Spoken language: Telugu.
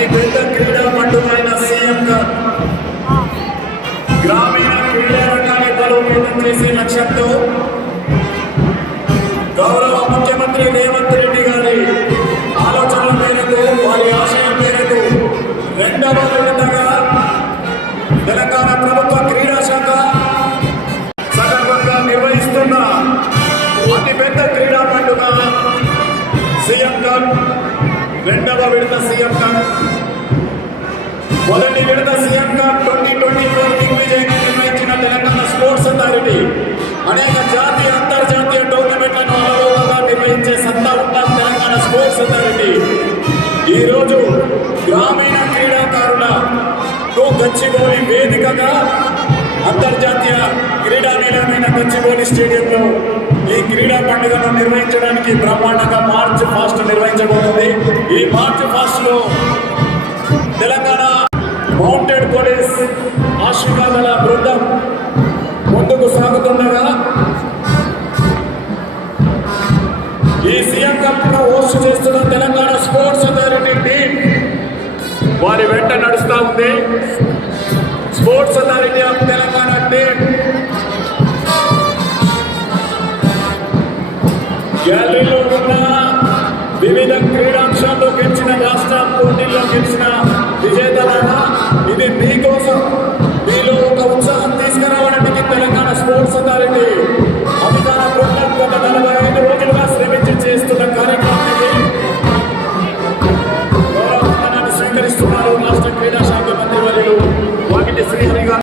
అతి పెద్ద క్రీడా పండుగైన సీఎం కప్ గ్రామీణ క్రీడా రంగాన్ని బలోపేతం చేసే లక్ష్యంతో గౌరవ ముఖ్యమంత్రి రేవంత్ రెడ్డి గారి ఆలోచనల మేరకు వారి ఆశయం మేరకు రెండవ విడతగా తెలంగాణ ప్రభుత్వ క్రీడా శాఖ సగర్వంగా నిర్వహిస్తున్న అతిపెద్ద క్రీడా పండుగ సీఎం కప్. రెండవ విడత సీఎం కప్. మొదటి విడత సీఎం కప్ 2024 దిగ్విజయంగా నిర్వహించిన తెలంగాణ స్పోర్ట్స్ అథారిటీ అనేక జాతీయ అంతర్జాతీయ టోర్నమెంట్లను అలవోకగా నిర్వహించే సత్తా ఉన్న తెలంగాణ స్పోర్ట్స్ అథారిటీ ఈరోజు గ్రామీణ క్రీడాకారులకు గచ్చిబౌలి వేదికగా అంతర్జాతీయ క్రీడా నిలయమైన గచ్చిబౌలి స్టేడియంలో ఈ క్రీడా పండుగను నిర్వహించడానికి బ్రహ్మాండంగా మార్చ్ ఫాస్ట్ నిర్వహించబోతుంది. ఈ మార్చ్ ఫాస్ట్ లో తెలంగాణ మౌంటెడ్ పోలీస్ ఆశీర్వాదాల బృందం ముందుకు సాగుతుండగా ఈ సీఎం కప్ ను హోస్ట్ చేస్తున్న తెలంగాణ స్పోర్ట్స్ అథారిటీ టీం వారి వెంట నడుస్తూ ఉంది. Sports authority of Telangana team గ్యాలరీలో ఉన్న వివిధ క్రీడాంశాల్లో గెలిచిన రాష్ట్ర పోటీల్లో గెలిచిన విజేతలాగా ఇది మీకోసం మీలో ఒక ఉత్సాహం తీసుకురావడానికి తెలంగాణ స్పోర్ట్స్ అథారిటీ